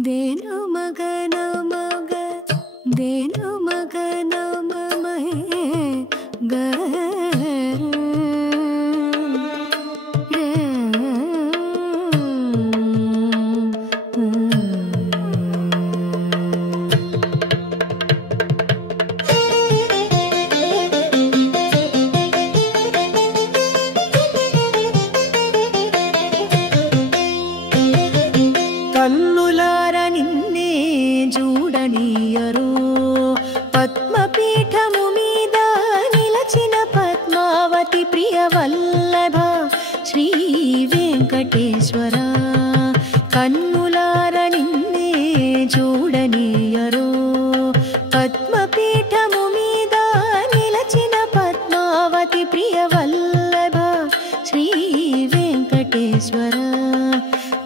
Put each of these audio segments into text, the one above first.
దేను మగన మగ దేను మగన మహే గ కన్నులార నిన్నే చూడనీయరు పద్మపీఠము మీద నిలచిన పద్మావతి ప్రియ వల్లభ శ్రీ వెంకటేశ్వర కన్నులార నిన్నే చూడనీయరు పద్మపీఠము మీద నిలచిన పద్మావతి ప్రియ వల్లభ శ్రీ వెంకటేశ్వర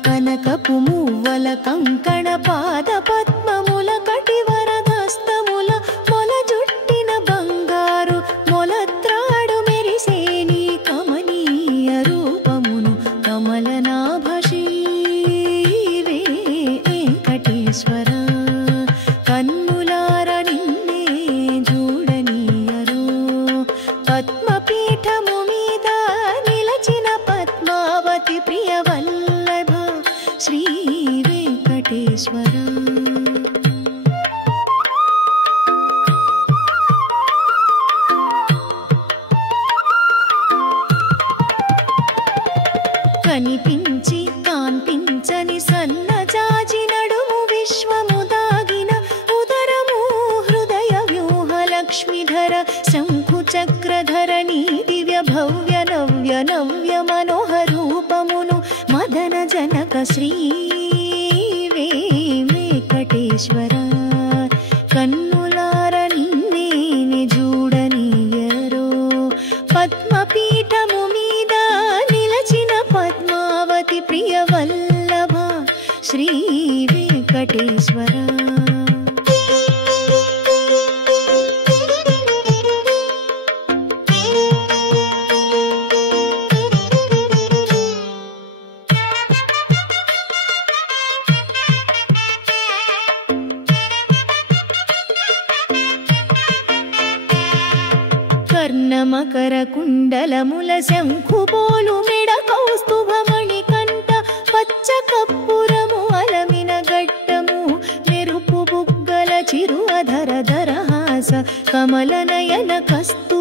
కనకపు మువ్వల కంకణ పాద పద్మముల కటివరదస్తముల మొల జుట్టిన బంగారు మొలత్రాడు మెరిసేని కమనీయ రూపమును కమలనాభ శ్రీ వెంకటేశ్వర కన్నులార నిన్నే చూడనీయరు పద్మపీఠము మీద నిలచిన పద్మావతి ప్రియ వల్లభ శ్రీ వెంకటేశ్వర కనిపించి కాంతించని సన్నజాజి నడుము విశ్వము దాగిన ఉదరము హృదయ వ్యూహ లక్ష్మీధర శంఖు చక్రధర నీ దివ్య భవ్య నవ్య నవ్య మనోహరూపమును మదన జనక శ్రీ వెంకటేశ్వర కన్నులార నిన్నే చూడనీయరు పద్మపీఠము మీద నిలచిన పద్మావతి ప్రియ వల్లభ శ్రీ వెంకటేశ్వర కర్ణమకర కుండలముల శంఖుబోలు మెడ కౌస్తుభమణి కంఠ పచ్చ కప్పురము అలమిన గట్టము మెరుపు బుగ్గల చిరు అధర ధరహాస కమల నయన కస్తు